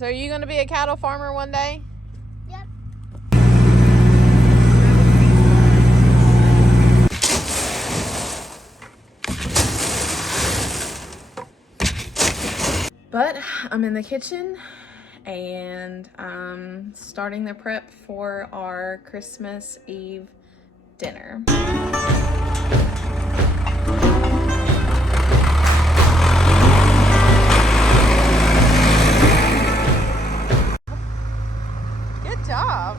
So are you going to be a cattle farmer one day? Yep. But I'm in the kitchen and I'm starting the prep for our Christmas Eve dinner. Good job.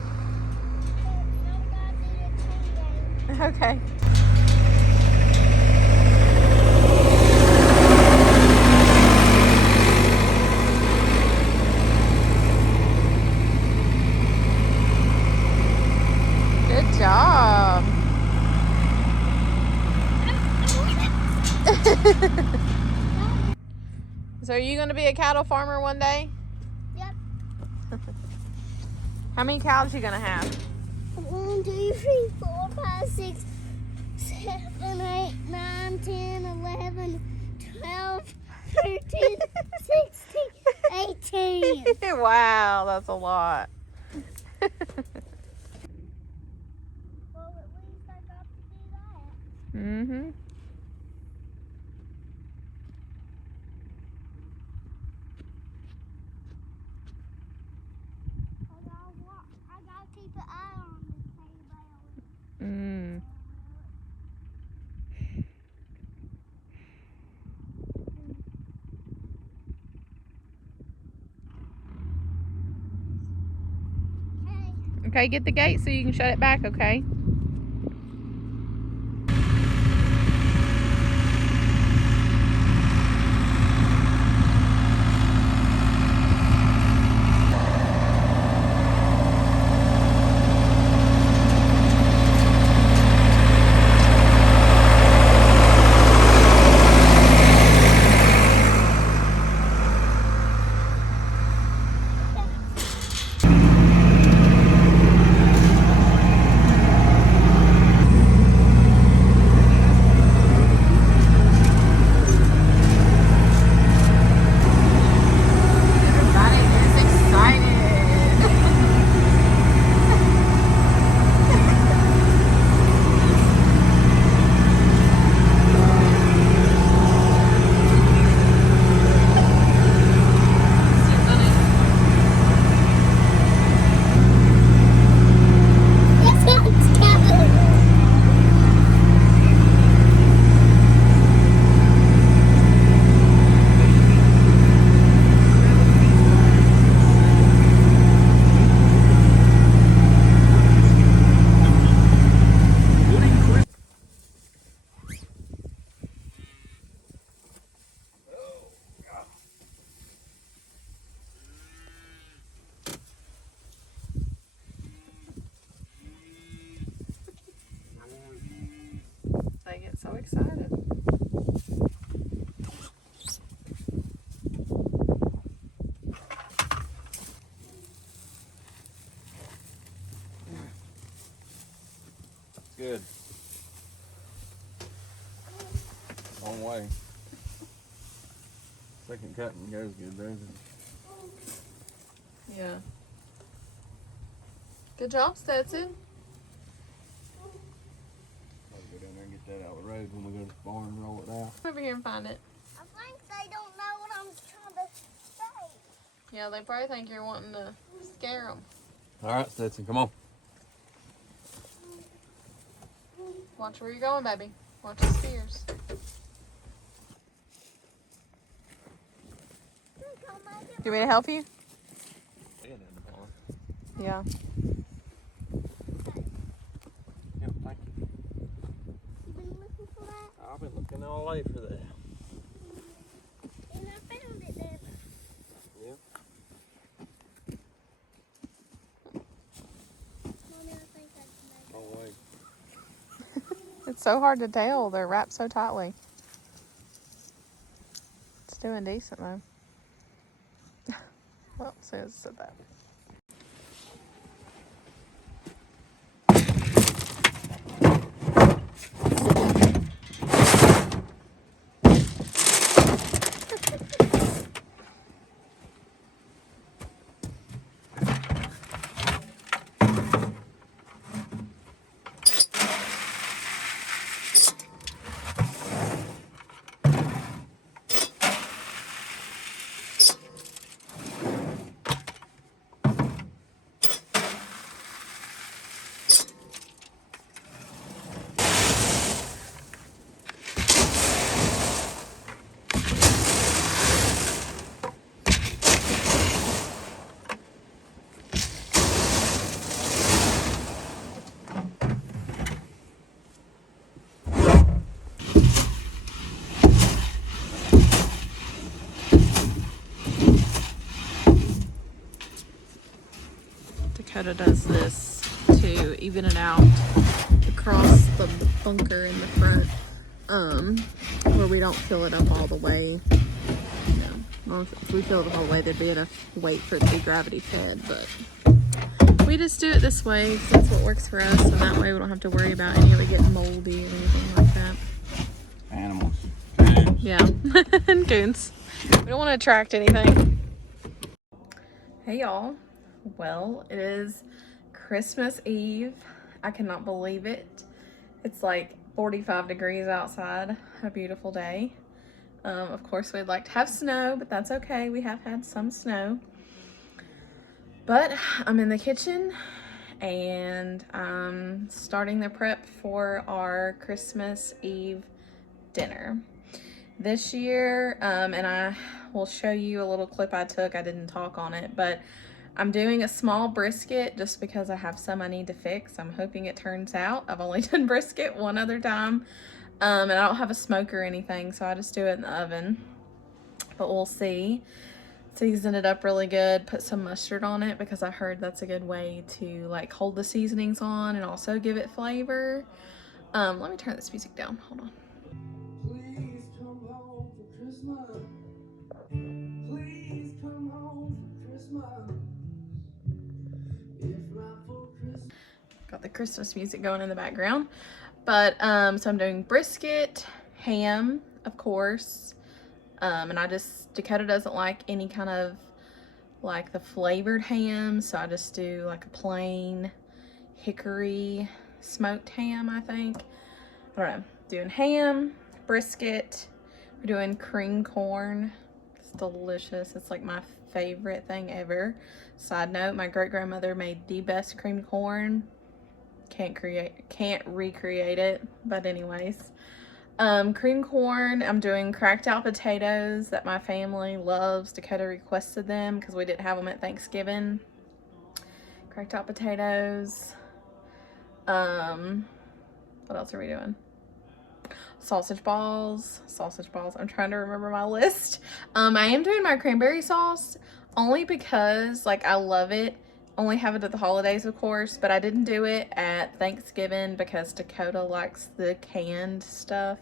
Okay. Good job. So are you going to be a cattle farmer one day? Yep. How many cows are you going to have? 1, 2, 3, 4, 5, 6, 7, 8, 9, 10, 11, 12, 13, 16, 18. Wow, that's a lot. Well, at least I got to do that. Mm-hmm. I gotta keep an eye on this hay bale. Mm. Okay, get the gate so you can shut it back, okay? They get so excited. Good. Long way. Second cutting goes good, doesn't it? Yeah. Good job, Stetson. I'll go down there and get that out of the road when we go to the barn and roll it out. Come over here and find it. I think they don't know what I'm trying to say. Yeah, they probably think you're wanting to scare them. All right, Stetson, come on. Watch where you're going, baby. Watch the spears. Do you want me to help you? Yeah. Yep, thank you. You been looking for that? I've been looking all day for that. And I found it there. Yep. Mommy, I think that's Long way. It's so hard to tell. They're wrapped so tightly. It's doing decent, though. Well, as soon as I said that. Dakota does this to even it out across the bunker in the front, where we don't fill it up all the way. Well, if we fill it all the way, there'd be enough weight for it to be gravity fed, but we just do it this way because that's what works for us, and that way we don't have to worry about any of it getting moldy or anything like that. Animals. Coons. Yeah, and coons. We don't want to attract anything. Hey y'all. Well, it is Christmas Eve. I cannot believe it. It's like 45 degrees outside. A beautiful day. Of course, we'd like to have snow, but that's okay. We have had some snow. But I'm in the kitchen and I'm starting the prep for our Christmas Eve dinner. This year, and I will show you a little clip I took. I didn't talk on it, but I'm doing a small brisket just because I have some I need to fix. I'm hoping it turns out. I've only done brisket one other time, and I don't have a smoke or anything, so I just do it in the oven. But we'll see. Season it up really good, put some mustard on it because I heard that's a good way to like hold the seasonings on and also give it flavor. Let me turn this music down. Hold on. Please come home for Christmas. Please come home for Christmas. If not for Christmas. Got the Christmas music going in the background. But so I'm doing brisket, ham, of course. And Dakota doesn't like any kind of like the flavored ham, so I just do like a plain hickory smoked ham, I think. I don't know. Doing ham, brisket. We're doing cream corn. It's delicious. It's like my favorite thing ever. Side note, my great-grandmother made the best cream corn. Can't recreate it, but anyways. Cream corn. I'm doing cracked out potatoes that my family loves. Dakota requested them because we didn't have them at Thanksgiving. Cracked out potatoes. What else are we doing? Sausage balls. I'm trying to remember my list. I am doing my cranberry sauce only because like I love it. Only have it at the holidays, of course, but I didn't do it at Thanksgiving because Dakota likes the canned stuff.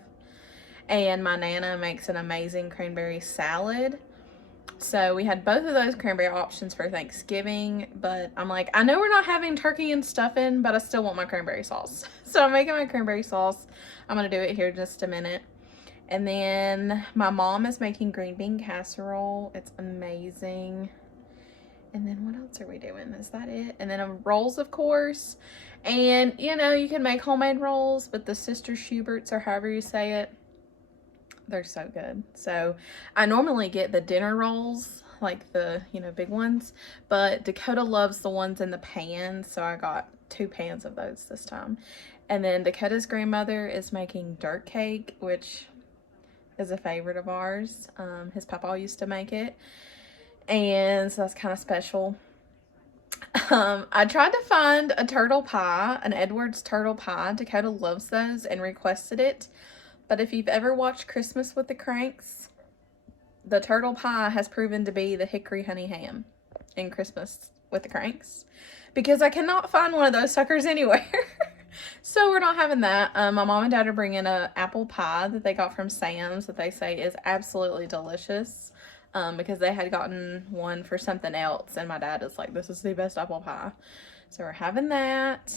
And my Nana makes an amazing cranberry salad. So we had both of those cranberry options for Thanksgiving, but I'm like, I know we're not having turkey and stuffing, but I still want my cranberry sauce. So I'm making my cranberry sauce. I'm going to do it here in just a minute. And then my mom is making green bean casserole. It's amazing. And then what else are we doing? Is that it? And then rolls, of course. And, you know, you can make homemade rolls, but the Sister Schuberts, or however you say it, they're so good. So I normally get the dinner rolls, like the, you know, big ones. But Dakota loves the ones in the pan, so I got 2 pans of those this time. And then Dakota's grandmother is making dirt cake, which is a favorite of ours. His papa used to make it. And so that's kind of special. I tried to find a turtle pie, an Edwards turtle pie. Dakota loves those and requested it. But if you've ever watched Christmas with the Cranks, the turtle pie has proven to be the hickory honey ham in Christmas with the Cranks. Because I cannot find one of those suckers anywhere. So we're not having that. My mom and dad are bringing a apple pie that they got from Sam's that they say is absolutely delicious. Because they had gotten one for something else, and my dad is like, this is the best apple pie. So we're having that.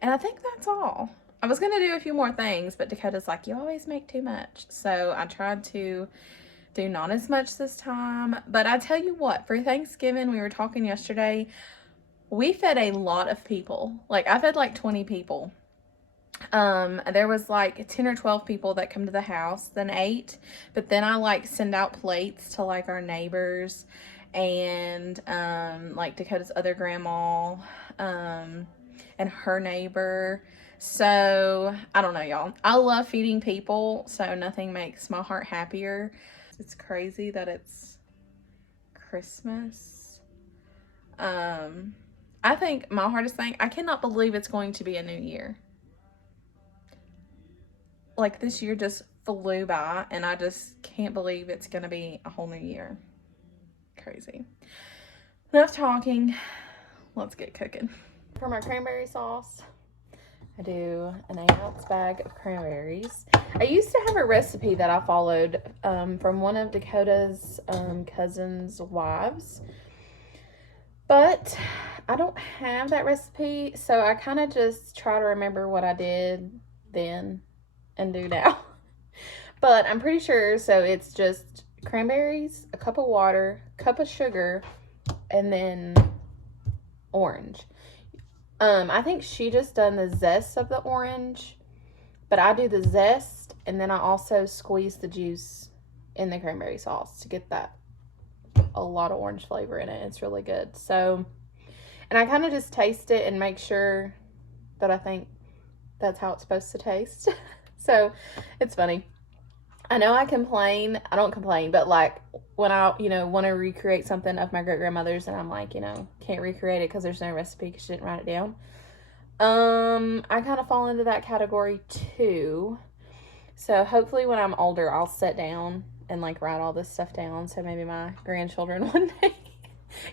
And I think that's all. I was going to do a few more things, but Dakota's like, you always make too much. So I tried to do not as much this time. But I tell you what, for Thanksgiving, we were talking yesterday, we fed a lot of people. Like, I fed like 20 people. There was like 10 or 12 people that come to the house, then 8, but then I like send out plates to like our neighbors and like Dakota's other grandma and her neighbor. So I don't know, y'all, I love feeding people, so nothing makes my heart happier. It's crazy that it's Christmas. I think my hardest thing, I cannot believe it's going to be a new year. Like, this year just flew by, and I just can't believe it's going to be a whole new year. Crazy. Enough talking. let's get cooking. For my cranberry sauce, I do an 8-ounce bag of cranberries. I used to have a recipe that I followed from one of Dakota's cousin's wives, but I don't have that recipe, so I kind of just try to remember what I did then and do now. But I'm pretty sure, so it's just cranberries, a cup of water, cup of sugar, and then orange. I think she just done the zest of the orange, but I do the zest, and then I also squeeze the juice in the cranberry sauce to get that a lot of orange flavor in it. It's really good. So, and I kind of just taste it and make sure that I think that's how it's supposed to taste. So it's funny. I know I complain. I don't complain, but like when I, want to recreate something of my great grandmother's and I'm like, can't recreate it because there's no recipe because she didn't write it down. I kind of fall into that category too. So hopefully when I'm older, I'll sit down and like write all this stuff down. So maybe my grandchildren one day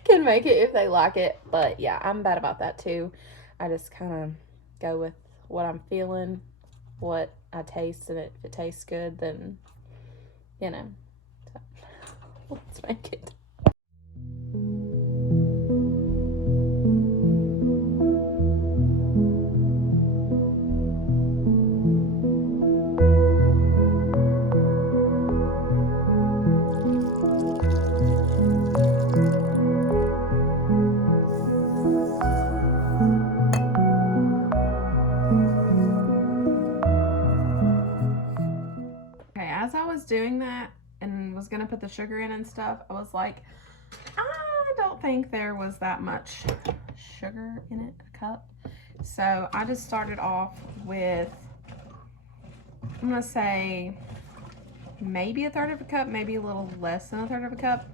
can make it if they like it. But yeah, I'm bad about that too. I just kind of go with what I'm feeling, what I taste, and if it tastes good, then, so let's make it. Okay, as I was doing that and was gonna put the sugar in and stuff, I was like, I don't think there was that much sugar in it, a cup. So I just started off with, I'm gonna say maybe 1/3 of a cup, maybe a little less than 1/3 of a cup,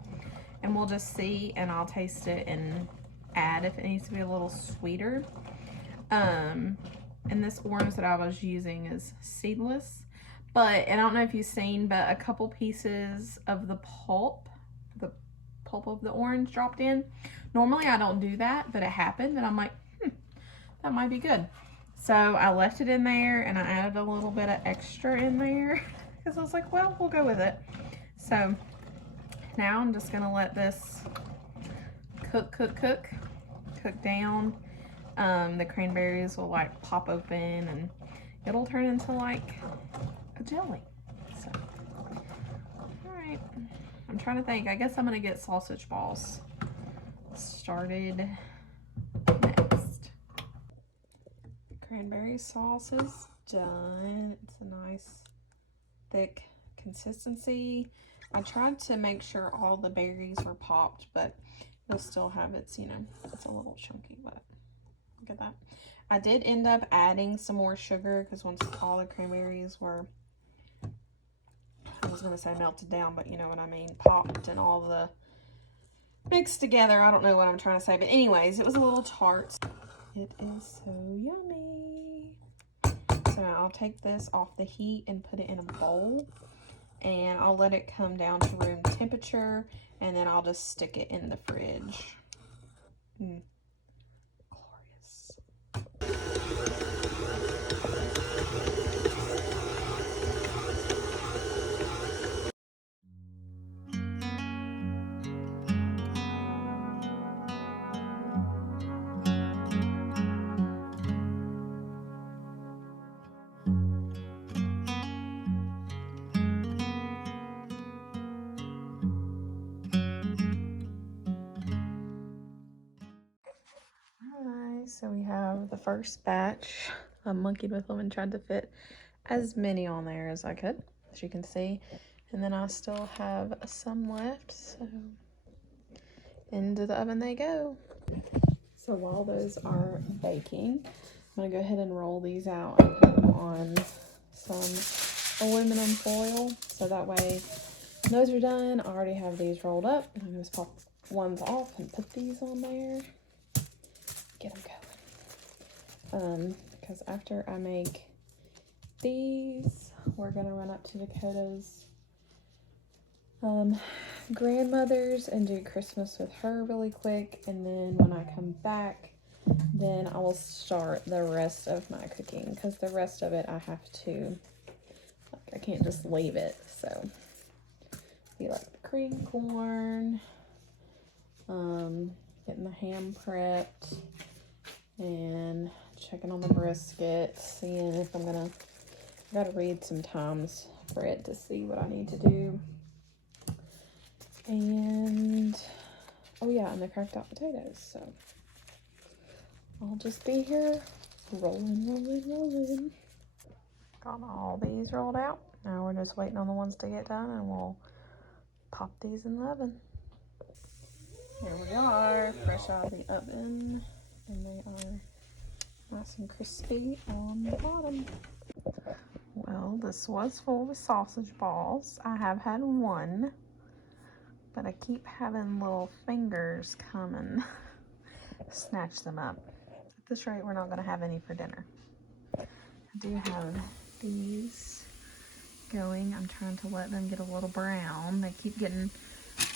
and we'll just see, and I'll taste it and add if it needs to be a little sweeter. And this orange that I was using is seedless, but I don't know if you've seen, but a couple pieces of the pulp of the orange dropped in. Normally I don't do that, but it happened, and I'm like, that might be good. So I left it in there, and I added a little bit of extra in there because I was like, well, we'll go with it. So now I'm just gonna let this cook down. The cranberries will like pop open, and it'll turn into like a jelly. So, all right. I'm trying to think. I guess I'm gonna get sausage balls started next. Cranberry sauce is done. It's a nice thick consistency. I tried to make sure all the berries were popped, but you'll still have it's a little chunky, but look at that. I did end up adding some more sugar because once all the cranberries were, I was going to say melted down, but you know what I mean, popped and all the mixed together. I don't know what I'm trying to say, but anyways, it was a little tart. It is so yummy. So now I'll take this off the heat and put it in a bowl, and I'll let it come down to room temperature, and then I'll just stick it in the fridge. Glorious. Alright, so we have the first batch. I monkeyed with them and tried to fit as many on there as I could, as you can see. And then I still have some left, so into the oven they go. So while those are baking, I'm gonna go ahead and roll these out and put them on some aluminum foil, so that way when those are done, I already have these rolled up, and I'm gonna just pop ones off and put these on there. Get them going. Because after I make these, we're gonna run up to Dakota's grandmother's and do Christmas with her really quick. And then when I come back, then I will start the rest of my cooking, because the rest of it I have to, like, I can't just leave it. So, be like the cream corn, getting the ham prepped, and checking on the brisket, seeing if I'm gonna, I gotta read sometimes for it to see what I need to do. And, oh yeah, and the cracked out potatoes. So, I'll just be here rolling. Got all these rolled out. Now we're just waiting on the ones to get done, and we'll pop these in the oven. Here we are, fresh out of the oven, and they are nice and crispy on the bottom. Well, this was full of sausage balls. I have had one, but I keep having little fingers come and snatch them up. At this rate, we're not going to have any for dinner. I do have these going. I'm trying to let them get a little brown. They keep getting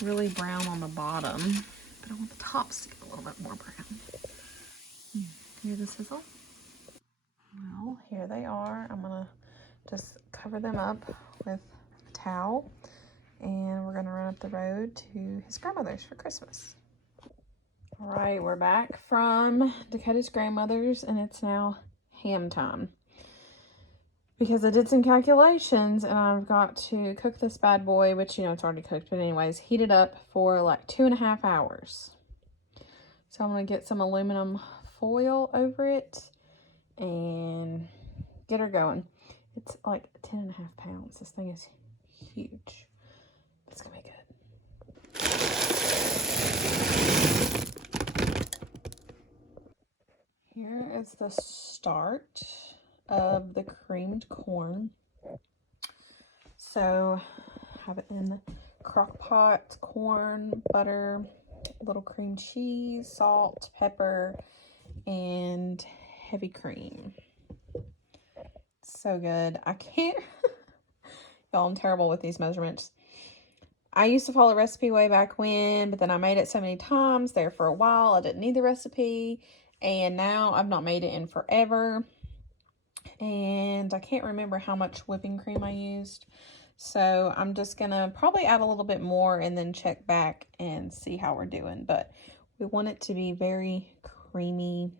really brown on the bottom, but I want the tops to get a little bit more brown. Hear the sizzle? Well, here they are. I'm gonna just cover them up with a towel, and we're gonna run up the road to his grandmother's for Christmas. All right, we're back from Dakota's grandmother's, and it's now ham time. Because I did some calculations, and I've got to cook this bad boy, which, you know, it's already cooked, but anyways, heat it up for like 2.5 hours. So I'm going to get some aluminum foil over it and get her going. It's like 10.5 pounds. This thing is huge. It's going to be good. Here is the start of the creamed corn. So have it in the crock pot, corn, butter, a little cream cheese, salt, pepper, and heavy cream. So good. I can't, y'all, I'm terrible with these measurements. I used to follow the recipe way back when, but then I made it so many times there for a while. I didn't need the recipe, and now I've not made it in forever. And I can't remember how much whipping cream I used. So I'm just gonna probably add a little bit more and then check back and see how we're doing. But we want it to be very creamy,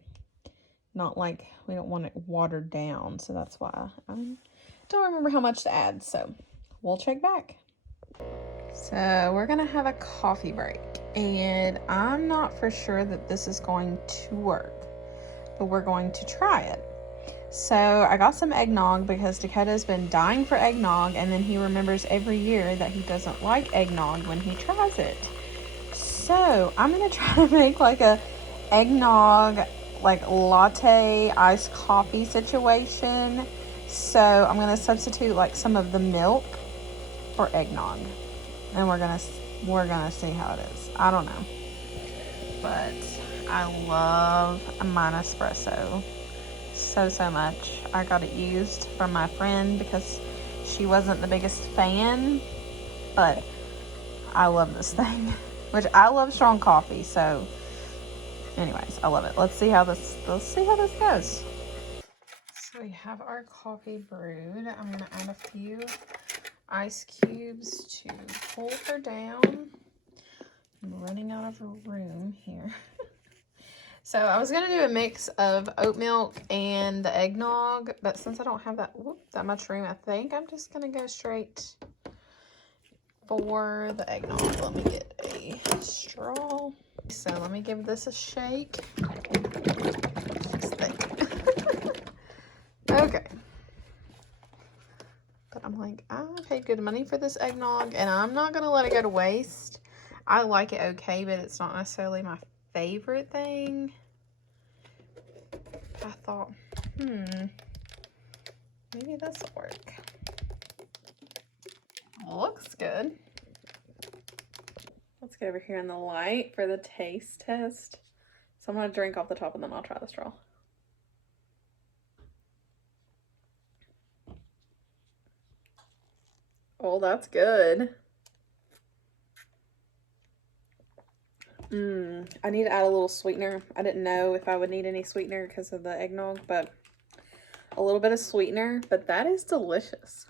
not like, we don't want it watered down. So that's why I don't remember how much to add. So we'll check back. So we're gonna have a coffee break, and I'm not for sure that this is going to work, but we're going to try it. So I got some eggnog because Dakota's been dying for eggnog, and then he remembers every year that he doesn't like eggnog when he tries it. So I'm gonna try to make like a eggnog, like latte iced coffee situation. So I'm gonna substitute like some of the milk for eggnog, and we're gonna see how it is. I don't know, but I love my espresso so much. I got it used from my friend because she wasn't the biggest fan, but I love this thing, which I love strong coffee. So anyways, I love it. Let's see how this goes. So we have our coffee brewed. I'm gonna add a few ice cubes to cool her down. I'm running out of room here. So I was gonna do a mix of oat milk and the eggnog, but since I don't have that much room, I think I'm just gonna go straight for the eggnog. Let me get a straw. So let me give this a shake. It's thick. Okay. But I'm like, I paid good money for this eggnog, and I'm not gonna let it go to waste. I like it okay, but it's not necessarily my favorite thing. I thought, maybe this will work. Looks good. Let's get over here in the light for the taste test. So I'm gonna drink off the top and then I'll try the straw. Oh, that's good. I need to add a little sweetener. I didn't know if I would need any sweetener because of the eggnog, but a little bit of sweetener, but that is delicious.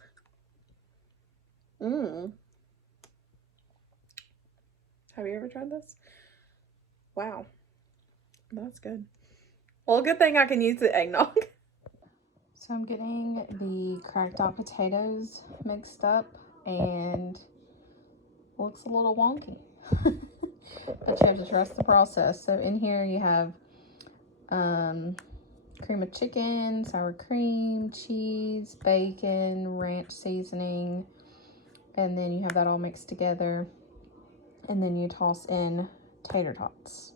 Have you ever tried this? Wow. That's good. Well, good thing I can use the eggnog. So I'm getting the cracked out potatoes mixed up and looks a little wonky. But you have to trust the process. So in here you have cream of chicken, sour cream, cheese, bacon, ranch seasoning, and then you have that all mixed together. And then you toss in tater tots.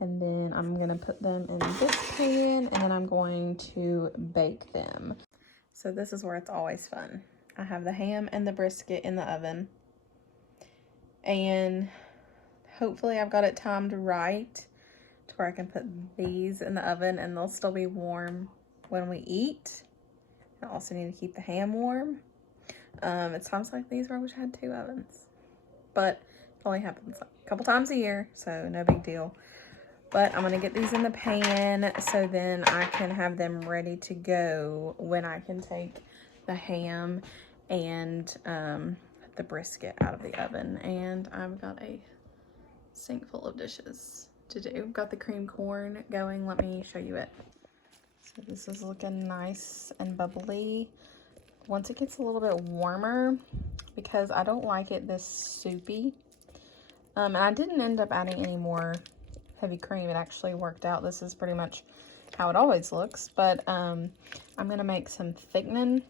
And then I'm going to put them in this pan, and then I'm going to bake them. So this is where it's always fun. I have the ham and the brisket in the oven. And hopefully I've got it timed right to where I can put these in the oven and they'll still be warm when we eat. I also need to keep the ham warm. It sounds like these where I wish I had 2 ovens. But it only happens like a couple times a year, so no big deal. But I'm going to get these in the pan so then I can have them ready to go when I can take the ham and the brisket out of the oven. And I've got a sink full of dishes to do. I've got the cream corn going. Let me show you it. So this is looking nice and bubbly. Once it gets a little bit warmer, because I don't like it this soupy. And I didn't end up adding any more heavy cream. It actually worked out. This is pretty much how it always looks, but I'm gonna make some thickening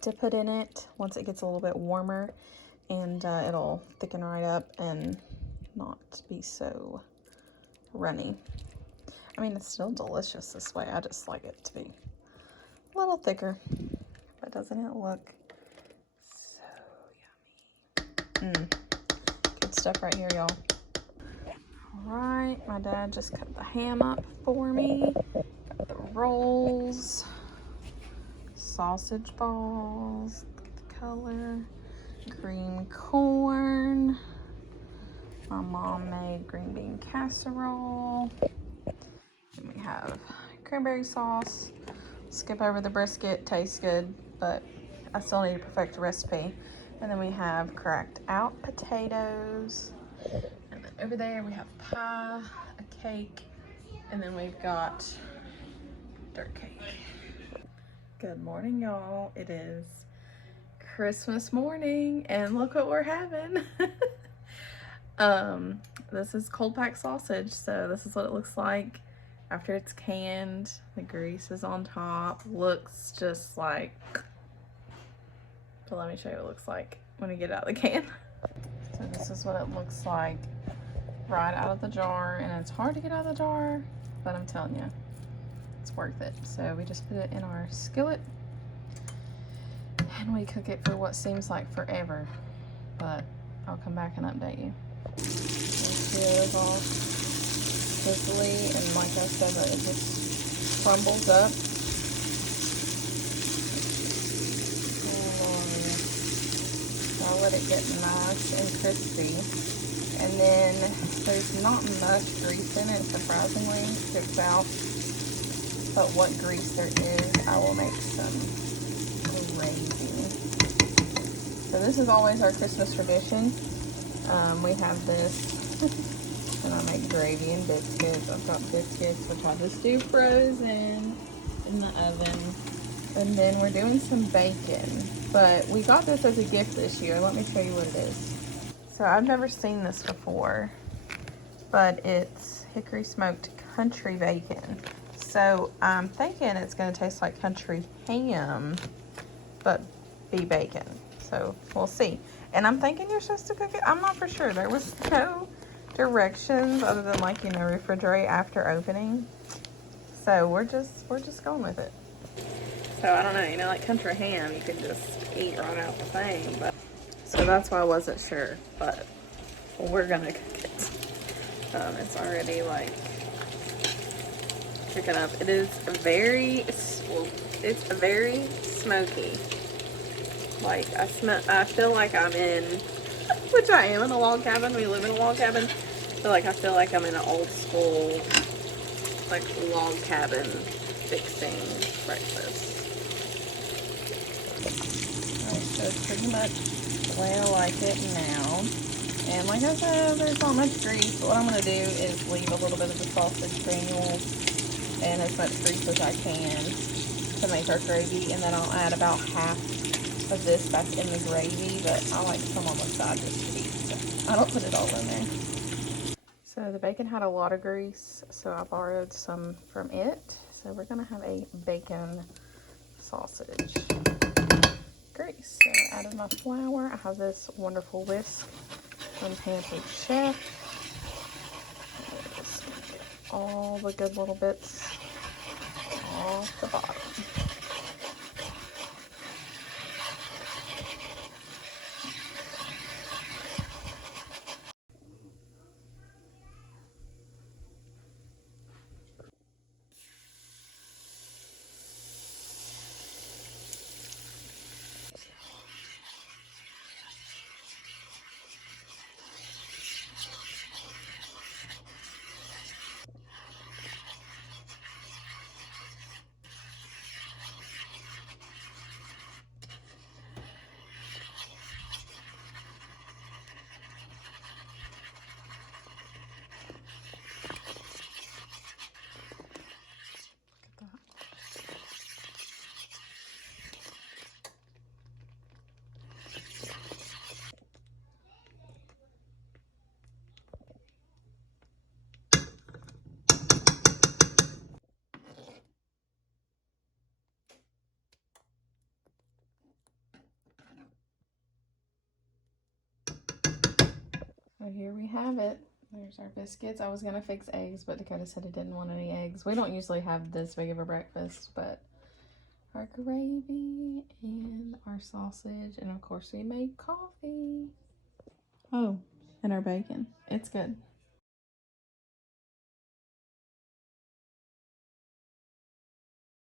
to put in it once it gets a little bit warmer, and it'll thicken right up and not be so runny. I mean, it's still delicious this way. I just like it to be a little thicker, but doesn't it look so yummy? Good stuff right here, y'all. Alright, my dad just cut the ham up for me. Got the rolls, sausage balls, look at the color, green corn. My mom made green bean casserole. Then we have cranberry sauce. Skip over the brisket, tastes good, but I still need to perfect the recipe. And then we have cracked out potatoes. And then over there we have pie, a cake, and then we've got dirt cake. Good morning, y'all. It is Christmas morning, and look what we're having. This is cold packed sausage, so this is what it looks like after it's canned. The grease is on top. Looks just like, but let me show you what it looks like when we get it out of the can. So this is what it looks like right out of the jar, and it's hard to get out of the jar, but I'm telling you, it's worth it. So we just put it in our skillet and we cook it for what seems like forever, but I'll come back and update you. It's all sizzly, and like I said, it just crumbles up. I'll let it get nice and crispy. And then there's not much grease in it, surprisingly, sticks out. But what grease there is, I will make some gravy. So this is always our Christmas tradition. We have this, and I make gravy and biscuits. I've got biscuits, which I just do frozen in the oven. And then we're doing some bacon. But we got this as a gift this year. Let me show you what it is. So I've never seen this before, but it's hickory smoked country bacon. So I'm thinking it's gonna taste like country ham, but be bacon. So we'll see. And I'm thinking you're supposed to cook it. I'm not for sure. There was no directions other than, like, you know, refrigerate after opening. So we're just going with it. So I don't know, you know, like country ham, you can just eat right out the thing, but so that's why I wasn't sure, but we're gonna cook it. It's already like cooking up. It is very, well, it's very smoky. Like I feel like I'm in, which I am in a log cabin. We live in a log cabin, I feel like I'm in an old school, like, log cabin fixing breakfast. Alright, so it's pretty much the way I like it now. And like I said, there's not much grease. What I'm going to do is leave a little bit of the sausage granules and as much grease as I can to make our gravy. And then I'll add about half of this back in the gravy, but I like some on the side just to eat, so I don't put it all in there. So the bacon had a lot of grease, so I borrowed some from it. So we're going to have a bacon sausage grease. So I added my flour. I have this wonderful whisk from Pampered Chef. Just get all the good little bits off the bottom. So here we have it. There's our biscuits. I was gonna fix eggs, but Dakota said he didn't want any eggs. We don't usually have this big of a breakfast, but our gravy and our sausage, and of course we made coffee. Oh, and our bacon. It's good.